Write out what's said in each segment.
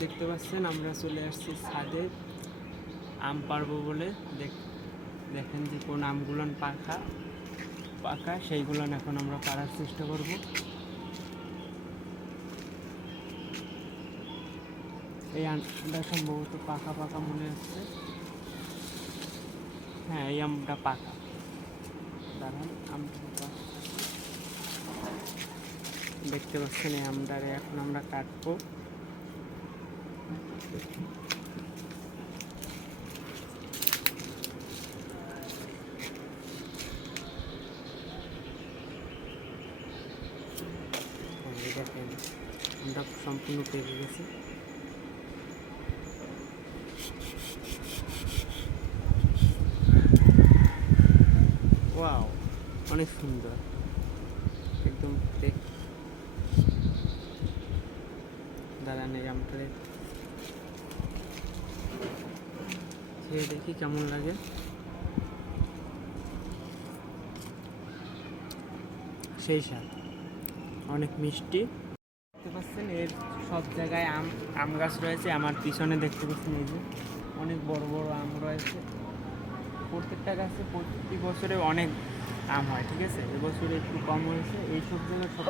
দেখতে পাচ্ছেন আমরা চলে আসছি ছাদে আম পারবো বলে। দেখেন যে কোন আমগুলো পাকা সেইগুলো এখন আমরা পাড়ার চেষ্টা করব। এই আমটা সম্ভবত পাকা পাকা মনে হচ্ছে। হ্যাঁ, এই আমটা পাকা। দাঁড়ান, আমটা দেখতে পাচ্ছেন এই আমটারে এখন আমরা কাটবো। দেখেন আমটা সম্পূর্ণ পেকে গেছে। ওয়াও, অনেক সুন্দর, একদম দাঁড়ান এই আমটা খেয়ে দেখি কেমন লাগে। সেই স্বাদ, অনেক মিষ্টি। দেখতে পাচ্ছেন এর সব জায়গায় আম গাছ রয়েছে। আমার পিছনে দেখতে পাচ্ছেন এই যে অনেক বড় বড় আম রয়েছে। প্রত্যেকটা গাছে প্রতি বছরে অনেক আম হয়, ঠিক আছে। এবছরে একটু কম হয়েছে। এই সব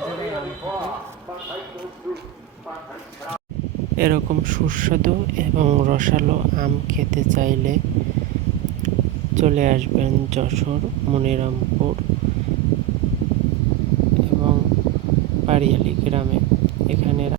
জায়গায় আম এরকম সুস্বাদু এবং রসালো আম খেতে চাইলে চলে আসবেন যশোর মনিরামপুর এবং পাড়িয়ালি গ্রামে। এখানে